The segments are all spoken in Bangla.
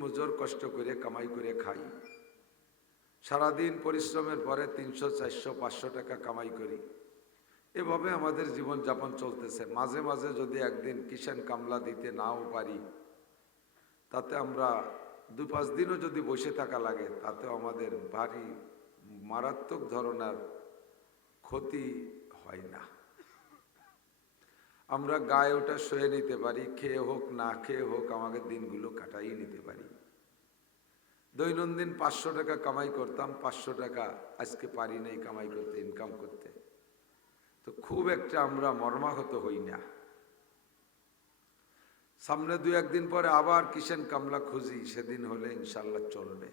মজুর কষ্ট করে, কামাই করে খাই। সারাদিন পরিশ্রমের পরে তিনশো, চারশো, পাঁচশো টাকা কামাই করি। এভাবে আমাদের জীবন যাপন চলতেছে। মাঝে মাঝে যদি একদিন কিষান কামলা দিতে নাও পারি, তাতে আমরা দু পাঁচ দিনও যদি বসে থাকা লাগে, তাতেও আমাদের ভারী মারাত্মক ধরনের ক্ষতি হয় না। আমরা গায়ে ওটা শুয়ে নিতে পারি, খেয়ে হোক, না খেয়ে হোক আমাদের দিনগুলো কাটাই নিতে পারি। দৈনন্দিন পাঁচশো টাকা কামাই করতাম, পাঁচশো টাকা আজকে পারি নাই কামাই করতে ইনকাম করতে। তো খুব একটা আমরা মর্মাহত হই না। সামনে দু একদিন পরে আবার কিষেন কামলা খুঁজি, সেদিন হলে ইনশাল্লাহ চলবে।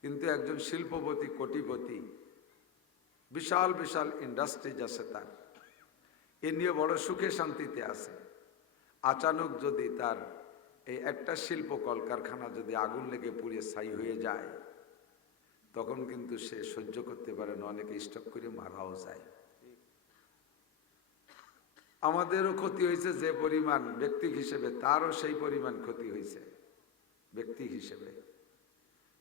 কিন্তু একজন শিল্পপতি, কোটিপতি, বিশাল বিশাল ইন্ডাস্ট্রিজ আছে তার। এ নিয়ে বড় সুখে শান্তিতে আছে। আচানক যদি তার এই একটা শিল্প কলকারখানা যদি আগুন লেগে পুড়িয়ে ছাই হয়ে যায়, তখন কিন্তু সে সহ্য করতে পারে না, অনেকে স্টক করে মারাও যায়। আমাদেরও ক্ষতি হয়েছে যে পরিমাণ ব্যক্তি হিসেবে, তারও সেই পরিমাণ ক্ষতি হয়েছে ব্যক্তি হিসেবে।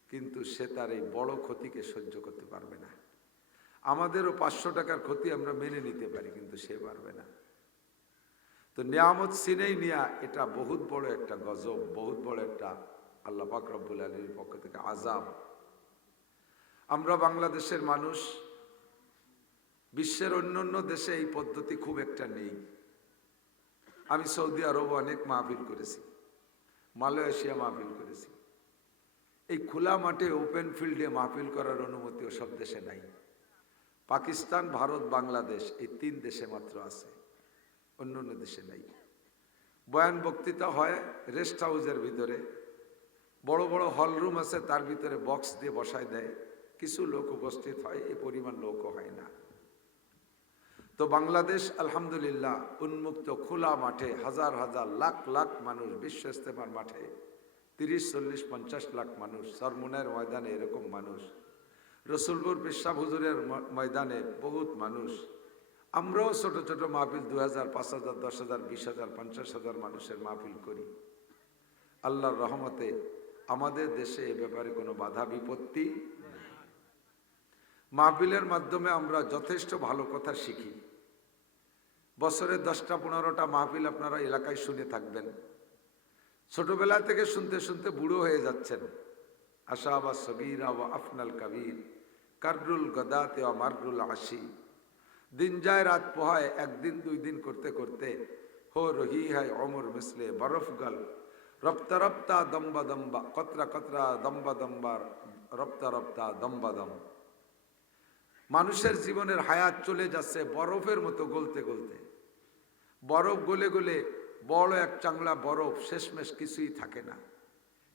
কিন্তু সে তার এই বড় ক্ষতিকে সহ্য করতে পারবে না। আমাদেরও পাঁচশো টাকার ক্ষতি আমরা মেনে নিতে পারি, কিন্তু সে পারবে না। তো নিয়ামত সিনেই নিয়া, এটা বহুত বড় একটা গজব, বহুত বড় একটা আল্লাহ রব্বুল আলীর পক্ষ থেকে আজাব আমরা বাংলাদেশের মানুষ, বিশ্বের অন্য অন্য দেশে এই পদ্ধতি খুব একটা নেই। আমি সৌদি আরব অনেক মাহফিল করেছি, মালয়েশিয়া মাহফিল করেছি। এই খোলা মাঠে, ওপেন ফিল্ডে মাহফিল করার অনুমতি সব দেশে নাই। পাকিস্তান, ভারত, বাংলাদেশ, এই তিন দেশে মাত্র আছে। অন্য অন্য দেশে নেই। বয়ান বক্তৃতা হয় রেস্ট হাউসের ভিতরে। বড় বড় হল রুম আছে, তার ভিতরে বক্স দিয়ে বসায় দেয়। কিছু লোক উপস্থিত হয় এই পরিমাণ লোকও হয় না। তো বাংলাদেশ, আলহামদুলিল্লাহ, উন্মুক্ত খোলা মাঠে, হাজার হাজার লাখ লাখ মানুষ বিশ্ব ইস্তেমার মাঠে, তিরিশ, চল্লিশ, পঞ্চাশ লাখ মানুষ, সরমুনের ময়দানে এরকম মানুষ। রসুলপুর পেশাব হুজুরের ময়দানে বহুত মানুষ। আমরাও ছোট ছোট মাহফিল দু হাজার পাঁচ হাজার দশ হাজার বিশ হাজার পঞ্চাশ হাজার মানুষের মাহফিল করি। আল্লাহর রহমতে আমাদের দেশে এ ব্যাপারে কোনো বাধা, বিপত্তি মাহফিলের মাধ্যমে আমরা যথেষ্ট ভালো কথা শিখি। বছরে দশটা, পনেরোটা মাহফিল আপনারা এলাকায় শুনে থাকবেন। ছোটবেলা থেকে শুনতে শুনতে বুড়ো হয়ে যাচ্ছেন। আশা বা সগিরা বা আফনাল কবির, কাররুল গদাতে ও মাররুল আশি। দিন যায়, রাত পোহায়, একদিন দুই দিন করতে করতে, হো রহি হয় অমর মিসলে বরফ গল। রপ্তা রপ্তা দম্বা দম্বা, কতরা কতরা দম্বা দম্বা, রপ্তা রপ্তা দম্বা দম মানুষের জীবনের হায়াত চলে যাচ্ছে বরফের মতো গলতে গলতে। বরফ গলে গলে বড় এক চাংলা বরফ শেষমেশ কিছুই থাকে না।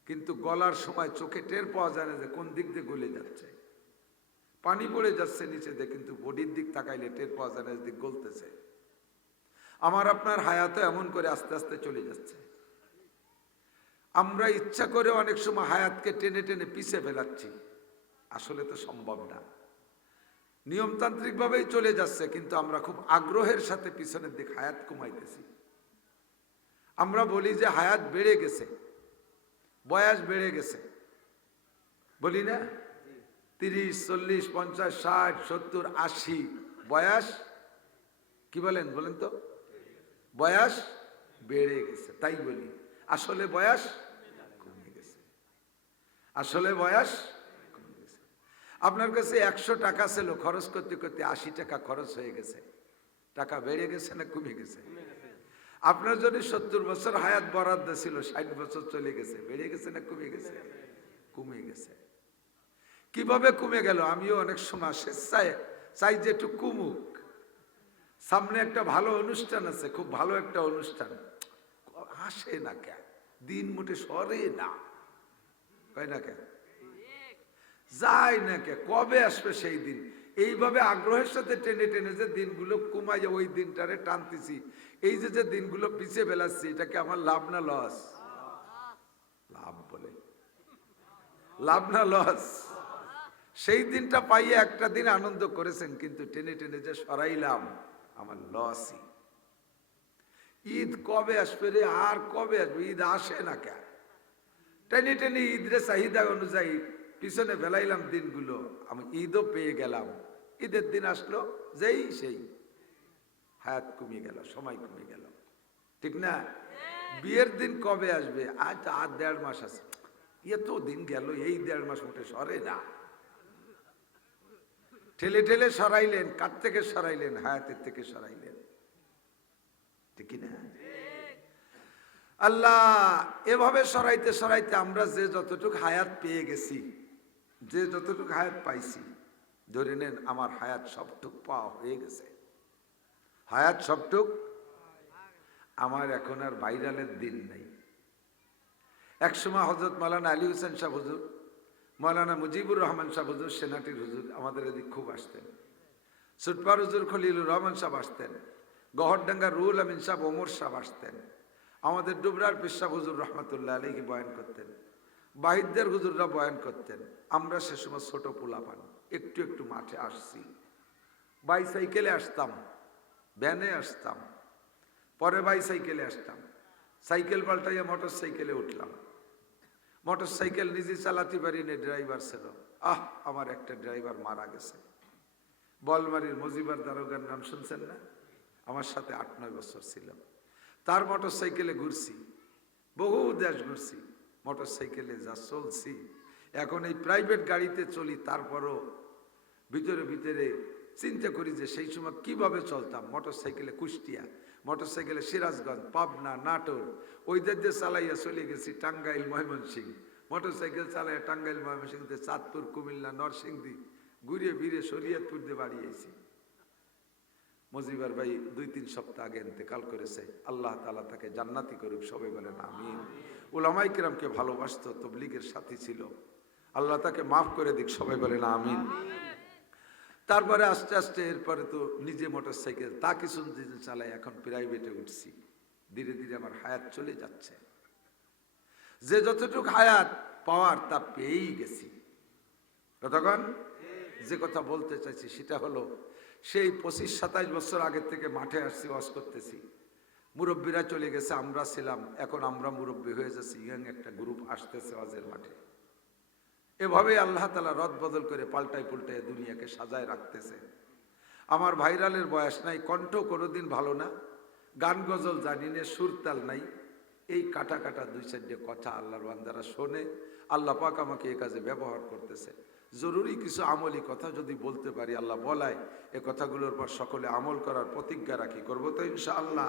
কিন্তু গলার সময় চোখে টের পাওয়া যায় না যে কোন দিক দিয়ে গলে যাচ্ছে। পানি পড়ে যাচ্ছে নিচে দিয়ে, কিন্তু বডির দিক তাকাইলে টের পাওয়া যায় না দিক গলতেছে। আমার আপনার হায়াতও এমন করে আস্তে আস্তে চলে যাচ্ছে। আমরা ইচ্ছা করে অনেক সময় হায়াতকে টেনে টেনে পিছে ফেলাচ্ছি। আসলে তো সম্ভব না। নিয়মতান্ত্রিকভাবেই চলে যাচ্ছে, কিন্তু আমরা খুব আগ্রহের সাথে পিছনের দিক হায়াত কমাইতেছি। আমরা বলি যে হায়াত বেড়ে গেছে। বয়স বেড়ে গেছে। বলি না? তিরিশ, চল্লিশ, পঞ্চাশ, ষাট, সত্তর, আশি। বয়স? কি বলেন বলেন তো? বয়স বেড়ে গেছে, তাই বলি। আসলে বয়স কমে গেছে। আসলে বয়স কমে গেছে। আপনার কাছে একশো টাকা ছিল, খরচ করতে করতে আশি টাকা খরচ হয়ে গেছে। টাকা বেড়ে গেছে না কমে গেছে? আপনার যদি সত্তর বছর হায়াত বরাদ্দ ছিল, ষাট বছর চলে গেছে, বেড়ে গেছে না কমে গেছে? কমে গেছে। কীভাবে কমে গেল? আমিও অনেক সময় স্বেচ্ছায় চাই যে একটু কুমুক। সামনে একটা ভালো অনুষ্ঠান আছে, খুব ভালো একটা অনুষ্ঠান। আসে না কে দিন মোটে সরে না। কয় না কে যায় না কে কবে আসবে সেই দিন? এইভাবে আগ্রহের সাথে টেনে টেনে যে দিনগুলো কমাই, ওই দিনটারে টানতেছি। এই যে যে দিনগুলো পিছিয়ে ফেলাচ্ছি এটাকে আমার লাভ না লস? লাভ বলে। লাভ না লস। সেই দিনটা পাইয়ে একটা দিন আনন্দ করেছেন, কিন্তু টেনে টেনে যে সরাইলাম, আমার লসই। ঈদ কবে আসবে রে? আর কবে আসবে? ঈদ আসে না কেন? টেনে টেনে ঈদের চাহিদা অনুযায়ী পিছনে ফেলাইলাম দিনগুলো, আমি ঈদও পেয়ে গেলাম। ঈদের দিন আসলো, যেই সেই। হায়াত কমে গেল, সময় কমে গেল। ঠিক না? বিয়ের দিন কবে আসবে? আজ আর দেড় মাস আছে। এত দিন গেল, এই দেড় মাস মোটে সরে না। ঠেলে ঠেলে সরাইলেন, কার থেকে সরাইলেন? হায়াতের থেকে সরাইলেন। ঠিক না? আল্লাহ, এভাবে সরাইতে সরাইতে আমরা যে যতটুকু হায়াত পেয়ে গেছি, যে যতটুকু হায়াত পাইছি, ধরে নেন আমার হায়াত সবটুক পাওয়া হয়ে গেছে। হায়াত সবটুক। আমার এখন আর ভাইরালের দিন নেই। একসময় হজরত মালানা আলী হোসেন শাহ হুজুর মৌলানা মুজিবুর রহমান শাহ হুজুর, সেনাটির হুজুর আমাদের এদিক খুব আসতেন। সুটপার হুজুর খলিলুর রহমান সাহেব আসতেন। গহরডাঙ্গার রুহুল আমিন সাহেব, ওমর সাহেব আসতেন। আমাদের ডুবরার পেশাব হুজুর রহমতুল্লাহ আলীকে বয়ান করতেন। বাহিদদের হুজুররা বয়ান করতেন, আমরা সে সময় ছোট পোলা পান একটু একটু মাঠে আসছি। বাইসাইকেলে আসতাম ভ্যানে আসতাম, পরে বাইসাইকেলে আসতাম। সাইকেল পাল্টাইয়া মোটর সাইকেলে উঠলাম। মোটর সাইকেল নিজে চালাতে পারি না ড্রাইভার ছিল। আহ, আমার একটা ড্রাইভার মারা গেছে। বলমারির মজিবার দারোগার নাম শুনছেন না? আমার সাথে আট, নয় বছর ছিল। তার মোটর সাইকেলে ঘুরছি, বহু দেশ ঘুরছি, মোটর সাইকেলে যা চলছি। এখন এই প্রাইভেট গাড়িতে চলি, তারপরও ভিতরে ভিতরে চিন্তা করি যে সেই সময় কীভাবে চলতাম? মোটর সাইকেলে কুষ্টিয়া মোটর সাইকেলে সিরাজগঞ্জ, পাবনা, নাটোর। ওই দিক দিয়ে চালাইয়া চলে গেছি টাঙ্গাইল ময়মনসিং মোটর সাইকেল চালাইয়া টাঙ্গাইল ময়মনসিং দিয়ে চাঁদপুর, কুমিল্লা, নরসিংদী ঘুরিয়ে ফিরে শরীয়তপুর দিয়ে বাড়ি আইছি। মজিবার ভাই দুই তিন সপ্তাহ আগে ইন্তেকাল করেছে। আল্লাহ তালা তাকে জান্নাতি করুক, সবাই বলেন আমিন। উলামাই কিরামকে ভালোবাসত, তবলিগের সাথী ছিল। আল্লাহ তাকে মাফ করে দিক, সবাই বলেন আমিন। তারপরে আস্তে আস্তে এরপরে তো নিজে মোটর সাইকেল তা কিছু দিন চালাই এখন প্রাইভেটে উঠছি। ধীরে ধীরে আমার হায়াত চলে যাচ্ছে। যে যতটুকু হায়াত পাওয়ার তা পেয়েই গেছি। কতক্ষণ যে কথা বলতে চাইছি সেটা হলো, সেই পঁচিশ সাতাইশ বছর আগের থেকে মাঠে আসছি, ওয়াজ করতেছি। মুরব্বীরা চলে গেছে, আমরা ছিলাম, এখন আমরা মুরব্বী হয়ে যাচ্ছি। ইয়াং একটা গ্রুপ আসতেছে ওয়াজের মাঠে। এভাবে আল্লাহ তালা রদ বদল করে পাল্টায় পুল্টায় দুনিয়াকে সাজায় রাখতেছে। আমার ভাইরালের বয়স নাই কণ্ঠ কোনোদিন ভালো না গান গজল জানি না সুরতাল নাই। এই কাটা কাটা দুই চারটে কথা আল্লাহর বান্দারা শোনে আল্লাহ পাক আমাকে এ কাজে ব্যবহার করতেছে। জরুরি কিছু আমলি কথা যদি বলতে পারি আল্লাহ বলায় এ কথাগুলোর পর সকলে আমল করার প্রতিজ্ঞা রাখি করব তো ইনশাআল্লাহ।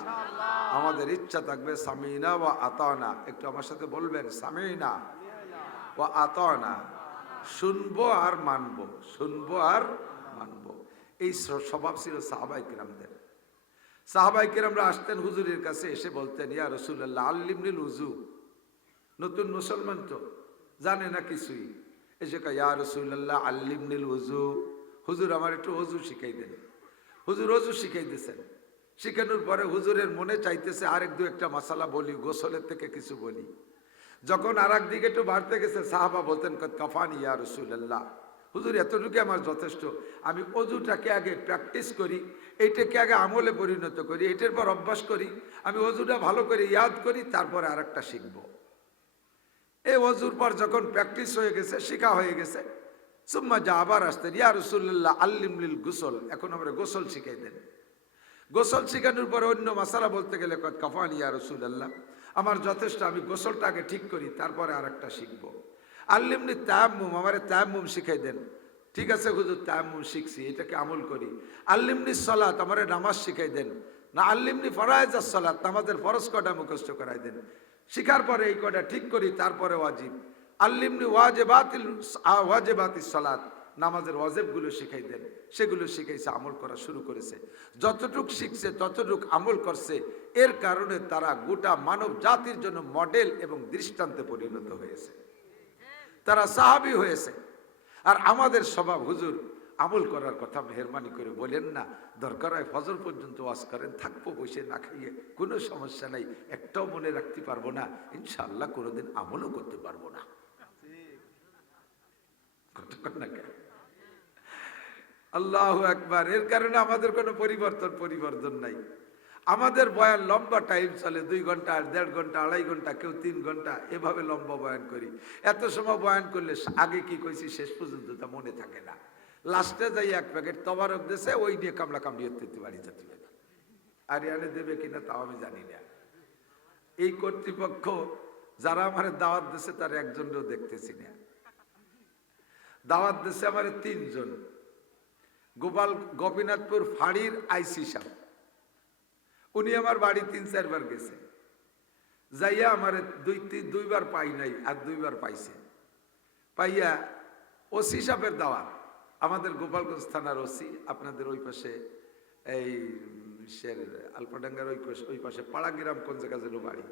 আমাদের ইচ্ছা থাকবে সামিনা বা আতানা। একটু আমার সাথে বলবেন সামিনা ও আতানা। শুনব আর মানবো, শুনব আর মানবো। এই স্বভাব ছিল সাহাবাই কিরামদের। সাহাবাই কিরামরা আসতেন হুজুরের কাছে, এসে বলতেন, ইয়া রসুল্লাহ আল্লিমনিল উজু নতুন মুসলমান তো, জানে না কিছুই। এসে কয়, ইয়া রসুল্লাহ আল্লিমনিল উজু হুজুর আমার একটু অজু শিখাই দেন। হুজুর অজু শিখাই দিয়েছেন। শিখানোর পরে হুজুরের মনে চাইতেছে, আরেক দু একটা মশালা বলি, গোসলের থেকে কিছু বলি। যখন আর দিকে একটু বাড়তে গেছে, সাহাবা বলতেন কফান ইয়া রসুল্লাহ হুজুর এতটুকু আমার যথেষ্ট। আমি অজুটাকে আগে প্র্যাকটিস করি, এইটাকে আগে আমলে পরিণত করি এটার পর অভ্যাস করি, আমি অজুটা ভালো করে ইয়াদ করি, তারপরে আর একটা শিখব। এই অজুর পর যখন প্র্যাকটিস হয়ে গেছে, শিখা হয়ে গেছে, সুম্মা যা আবার আসতেন, ইয়া রসুল্লাহ আল্লিমলিল গোসল। এখন আমরা গোসল শিখাই দেন। গোসল শিখানোর পরে অন্য মশালা বলতে গেলে কাফান ইয়া রসুল্লাহ আমার যথেষ্ট, আমি গোসলটাকে ঠিক করি, তারপরে আর একটা শিখব। আল্লিমনি তায়াম্মুম, আমারে তায়াম্মুম শিখাই দেন। ঠিক আছে হুজুর, তায়াম্মুম শিখছি, এটাকে আমল করি। আল্লিমনি সলাত, আমারে নামাজ শিখাই দেন। না, আল্লিমনি ফরায়জ সলাত নামাজের ফরজ কটা মুখস্থ করাই দেন। শিখার পরে এই কটা ঠিক করি, তারপরে ওয়াজিব। আল্লিমনি ওয়াজেবাতিল ওয়াজেবাতিল সলাত, নামাজের ওয়াজেবগুলো শিখাই দেন। সেগুলো শিখাইছে, আমল করা শুরু করেছে। যতটুক শিখছে, ততটুক আমল করছে এর কারণে তারা গোটা মানব জাতির জন্য মডেল এবং দৃষ্টান্তে পরিণত হয়েছে। তারা সাহাবি হয়েছে। আর আমাদের স্বভাব হুজুর আমল করার কথা মেহরবানি করে বলেন না, দরকার হয় ফজর পর্যন্ত ওয়াজ করেন, থাকব বসে না খাইয়ে, কোনো সমস্যা নাই, একটাও মনে রাখতে পারব না, ইনশাআল্লাহ কোনোদিন আমলও করতে পারব না। আল্লাহ একবার এর কারণে আমাদের কোনো পরিবর্তন পরিবর্তন নাই। আমাদের বয়ান লম্বা টাইম চলে, দুই ঘণ্টা, দেড় ঘণ্টা, আড়াই ঘণ্টা, কেউ তিন ঘণ্টা, এভাবে লম্বা বয়ান করি। এত সময় বয়ান করলে আগে কি কইছি, শেষ পর্যন্ত তা মনে থাকে না। লাস্টে যাই এক প্যাকেট তবারক দেশে ওই নিয়ে কামলা কামড়ি হতে বাড়ি যেতে আর এনে দেবে কিনা তাও আমি জানি না। এই কর্তৃপক্ষ যারা আমার দাওয়াত দেশে তার একজনও দেখতেছি না। দাওয়াত দিছে আমার তিনজন। গোপাল গোপীনাথপুর ফাঁড়ির আইসি সাহেব। উনি আমার বাড়ি তিন চারবার গেছে। যাইয়া আমার দুই দুইবার পাই নাই, আর দুইবার পাইছে। পাইয়া ওসি সাহেবের দাওয়াত। আমাদের গোপালগঞ্জ থানার ওসি, আপনাদের ওই পাশে এই সের আলপাডাঙ্গার ওই ওই পাশে পাড়াগ্রাম কোন জায়গা যেন বাড়ি।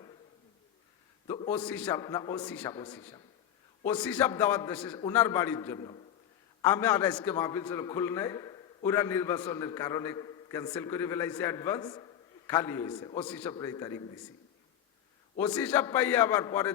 তো ওসি সাহেব, না, ওসি সাহেব ওসি সাহেব। ওসি সাহেব দাওয়াত দেশে ওনার বাড়ির জন্য। আমি আর আজকে মাহফিল ছিল খুলনায়। ওরা নির্বাচনের কারণে ক্যান্সেল করে ফেলাইছে অ্যাডভান্স খালি হয়েছে। ওসি সাহেব এই তারিখ দিছি। ওসি সাহেব পাইয়া আবার পরে